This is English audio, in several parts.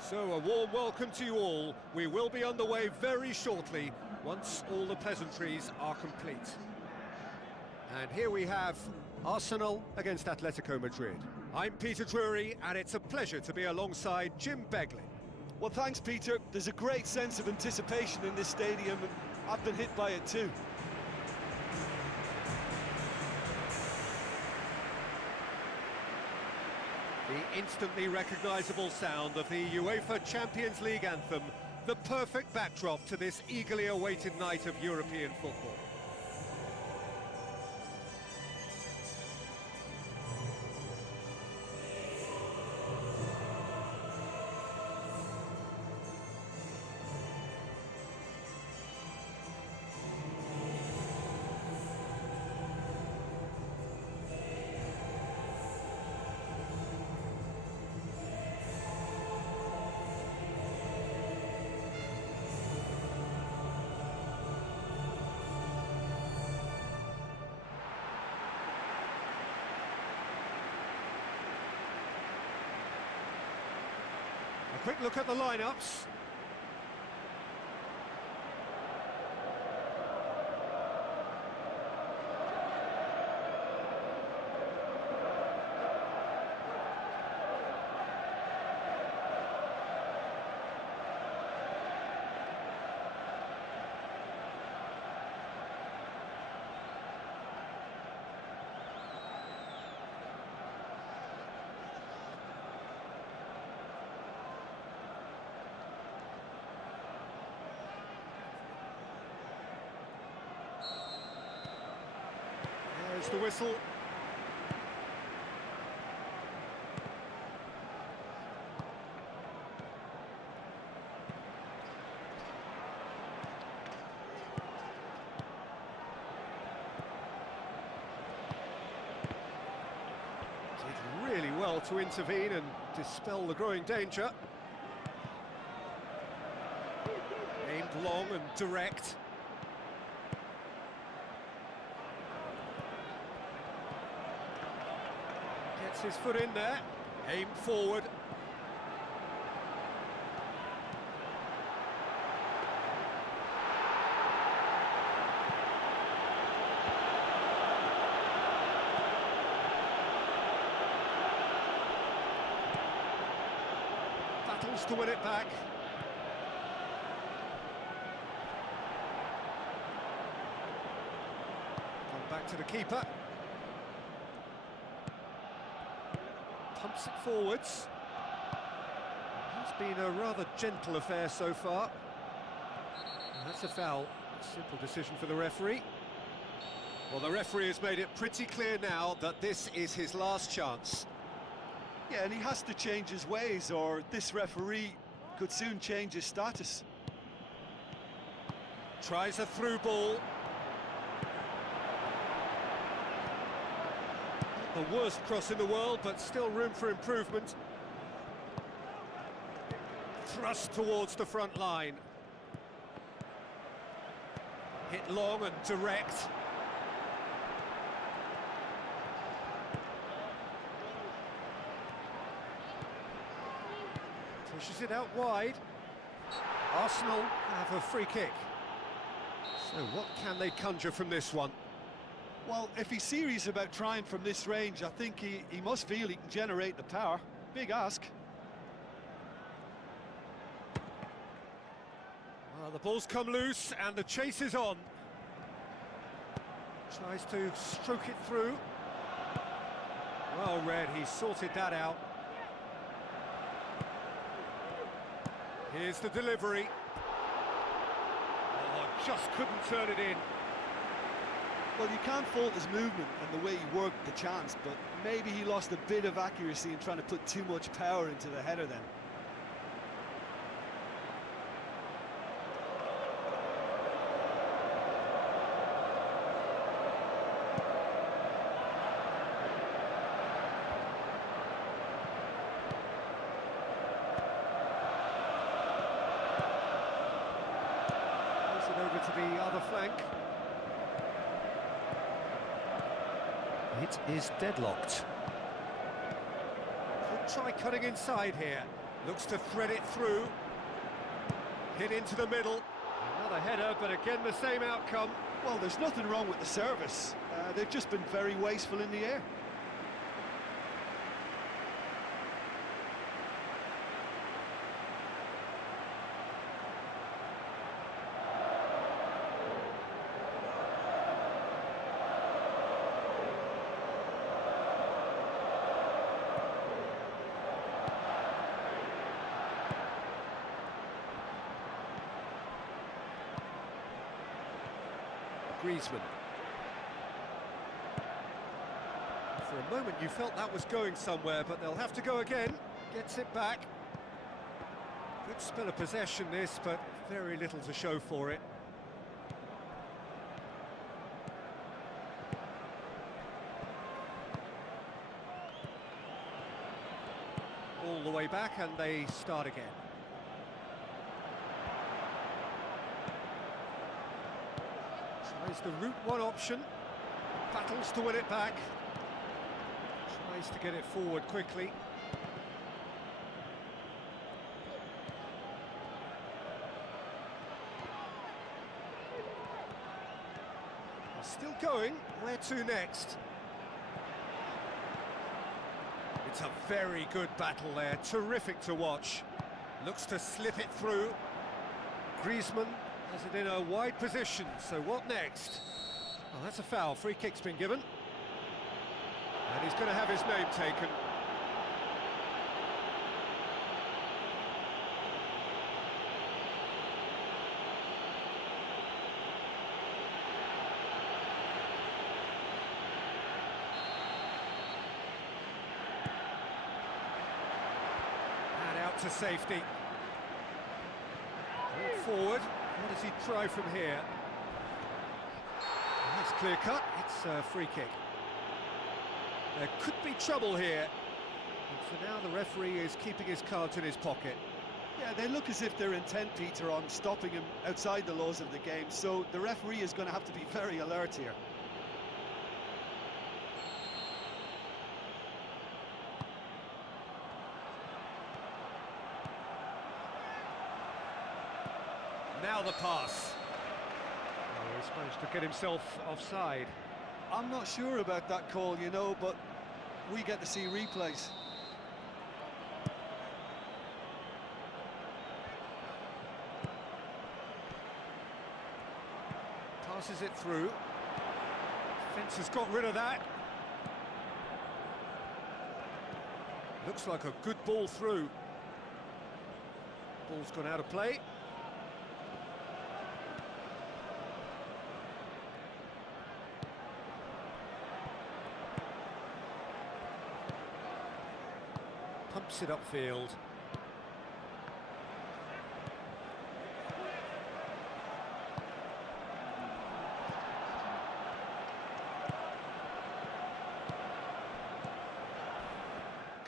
So a warm welcome to you all. We will be underway very shortly, once all the pleasantries are complete. And here we have Arsenal against Atletico Madrid. I'm Peter Drury, and it's a pleasure to be alongside Jim Beglin. Well, thanks, Peter. There's a great sense of anticipation in this stadium, and I've been hit by it too. The instantly recognisable sound of the UEFA Champions League anthem, the perfect backdrop to this eagerly awaited night of European football. A quick look at the lineups. There's the whistle. Did really well to intervene and dispel the growing danger. Aimed long and direct. Gets his foot in there, aimed forward. Battles to win it back. Come back to the keeper. Pumps it forwards. It's been a rather gentle affair so far. And that's a foul. A simple decision for the referee. Well, the referee has made it pretty clear now that this is his last chance. Yeah, and he has to change his ways, or this referee could soon change his status. Tries a through ball. The worst cross in the world, but still room for improvement. Thrust towards the front line. Hit long and direct. Pushes it out wide. Arsenal have a free kick. So what can they conjure from this one? Well, if he's serious about trying from this range, I think he must feel he can generate the power. Big ask. Well, the ball's come loose and the chase is on. Tries to stroke it through. Well read, he sorted that out. Here's the delivery. Oh, just couldn't turn it in. Well, you can't fault his movement and the way he worked the chance, but maybe he lost a bit of accuracy in trying to put too much power into the header then. Pass it over to the other flank. It is deadlocked. Could try cutting inside here. Looks to thread it through. Hit into the middle. Another header, but again the same outcome. Well, there's nothing wrong with the service. They've just been very wasteful in the air. Griezmann. For a moment you felt that was going somewhere, but they'll have to go again. Gets it back. Good spell of possession this, but very little to show for it. All the way back and they start again. Tries the route one option, battles to win it back, tries to get it forward quickly. They're still going, where to next? It's a very good battle there, terrific to watch. Looks to slip it through. Griezmann has it in a wide position, so what next? Oh, that's a foul, free kick's been given. And he's going to have his name taken. And out to safety. Forward. What does he try from here? That's clear cut, it's a free kick. There could be trouble here. And for now the referee is keeping his cards in his pocket. Yeah, they look as if they're intent, Peter, on stopping him outside the laws of the game, so the referee is going to have to be very alert here. Now the pass. Oh, he's managed to get himself offside. I'm not sure about that call, you know, but we get to see replays. Passes it through. Fence has got rid of that. Looks like a good ball through. Ball's gone out of play. Pumps it upfield.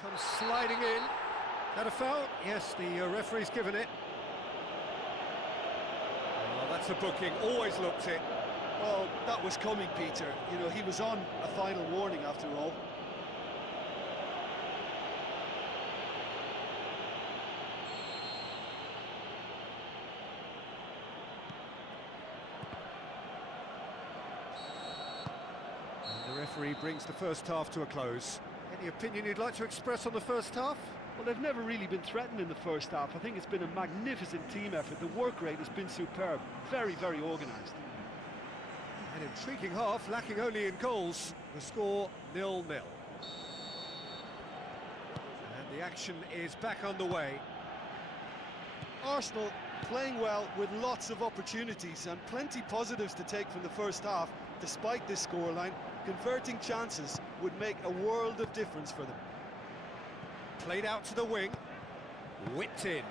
Comes sliding in. Had a foul? Yes, the referee's given it. Oh, that's a booking. Always looked it. Well, that was coming, Peter. You know, he was on a final warning after all. And the referee brings the first half to a close. Any opinion you'd like to express on the first half? Well, they've never really been threatened in the first half. I think it's been a magnificent team effort. The work rate has been superb. Very, very organised. An intriguing half, lacking only in goals. The score 0-0. And the action is back underway. Arsenal playing well with lots of opportunities and plenty positives to take from the first half. Despite this scoreline, converting chances would make a world of difference for them. Played out to the wing, whipped in.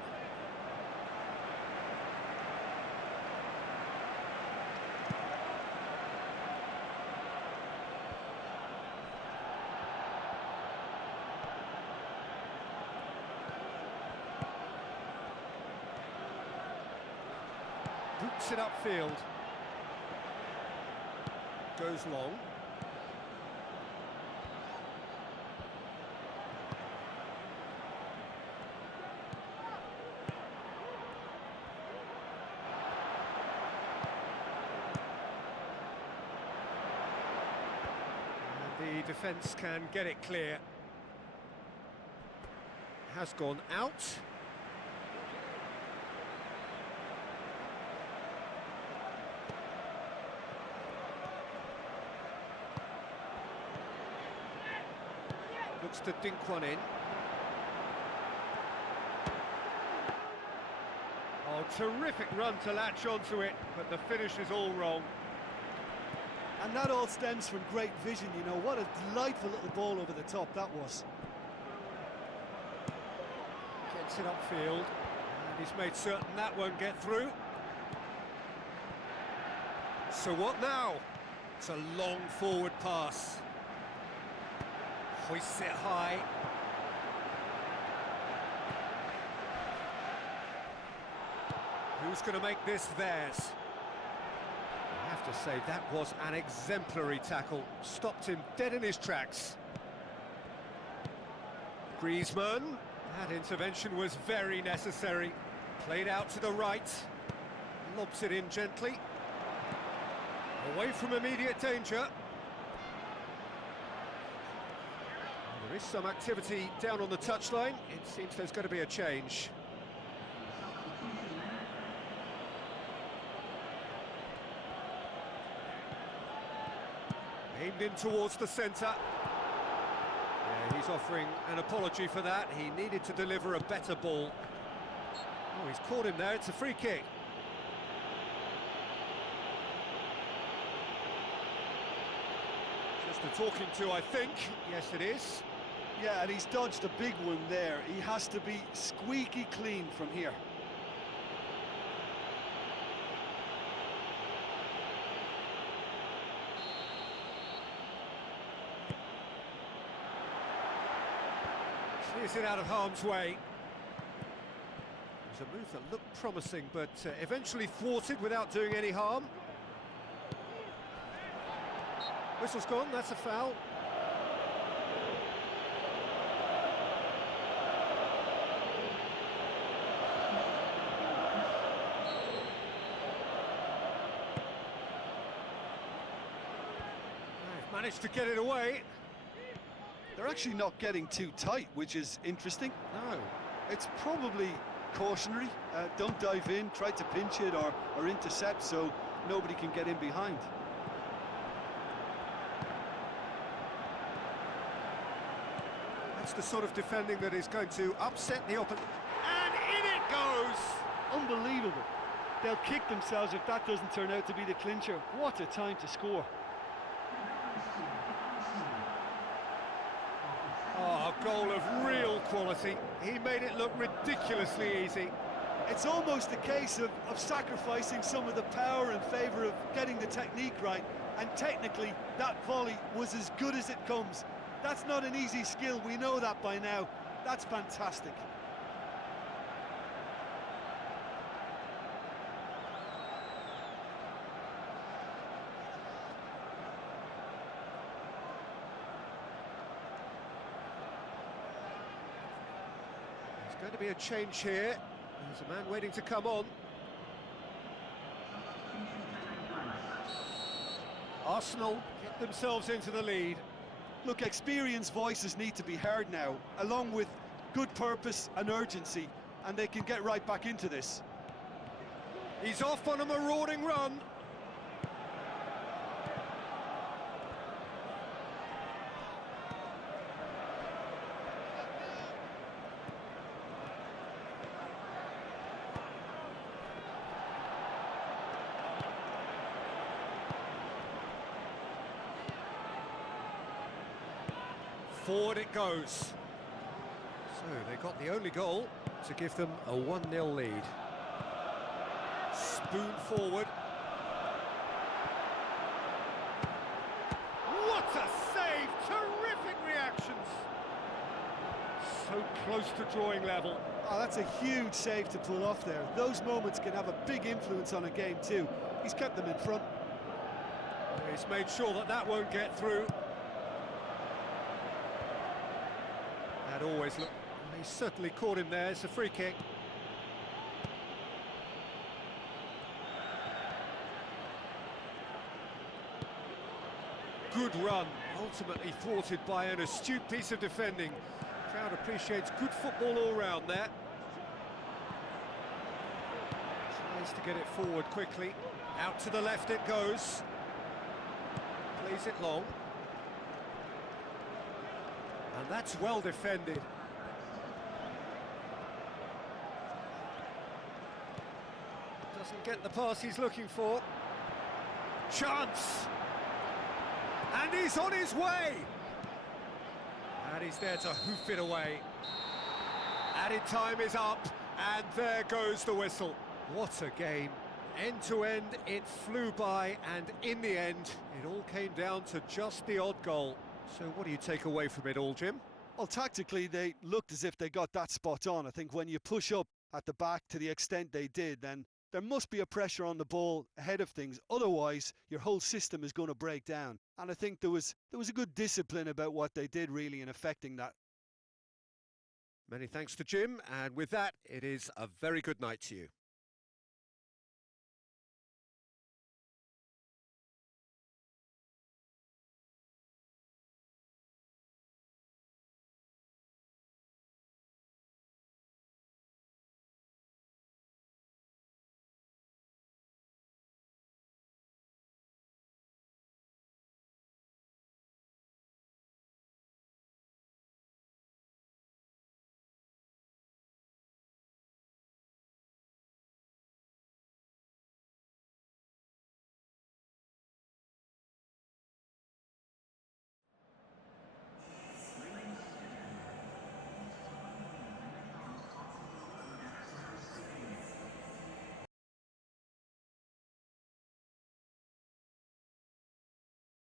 Boots it upfield. Goes long. the defence can get it clear. Has gone out. Looks to dink one in. Oh, terrific run to latch onto it, but the finish is all wrong. And that all stems from great vision, you know. What a delightful little ball over the top that was. Gets it upfield, and he's made certain that won't get through. So what now? It's a long forward pass. Hoists it high. Who's going to make this theirs? I have to say, that was an exemplary tackle. Stopped him dead in his tracks. Griezmann. That intervention was very necessary. Played out to the right. Lobs it in gently. Away from immediate danger. There is some activity down on the touchline. It seems there's going to be a change. Aimed in towards the centre. Yeah, he's offering an apology for that. He needed to deliver a better ball. Oh, he's caught him there. It's a free kick. Just a talking to, I think. Yes, it is. Yeah, and he's dodged a big one there. He has to be squeaky clean from here. Clears it out of harm's way. It was a move that looked promising, but eventually thwarted without doing any harm. Whistle's gone, that's a foul. They've managed to get it away. They're actually not getting too tight, which is interesting. No. It's probably cautionary. Don't dive in, try to pinch it or intercept so nobody can get in behind. That's the sort of defending that is going to upset the opponent. And in it goes! Unbelievable. They'll kick themselves if that doesn't turn out to be the clincher. What a time to score. Oh, a goal of real quality. He made it look ridiculously easy. It's almost a case of sacrificing some of the power in favour of getting the technique right, and technically that volley was as good as it comes. That's not an easy skill, we know that by now. That's fantastic. There's going to be a change here. There's a man waiting to come on. Arsenal get themselves into the lead. Look, experienced voices need to be heard now, along with good purpose and urgency, and they can get right back into this. He's off on a marauding run. Forward it goes. So they got the only goal to give them a 1-0 lead. Spoon forward. What a save! Terrific reactions. So close to drawing level. Oh, that's a huge save to pull off there. Those moments can have a big influence on a game too. He's kept them in front. He's made sure that that won't get through. That always looked... He certainly caught him there. It's a free kick. Good run. ultimately thwarted by an astute piece of defending. Crowd appreciates good football all round there. Tries to get it forward quickly. Out to the left it goes. Plays it long. And that's well defended. Doesn't get the pass he's looking for. Chance! And he's on his way! And he's there to hoof it away. Added time is up, and there goes the whistle. What a game. End to end, it flew by, and in the end, it all came down to just the odd goal. So what do you take away from it all, Jim? Well, tactically, they looked as if they got that spot on. I think when you push up at the back to the extent they did, then there must be a pressure on the ball ahead of things. Otherwise, your whole system is going to break down. And I think there was a good discipline about what they did, really, in affecting that. Many thanks to Jim, and with that, it is a very good night to you.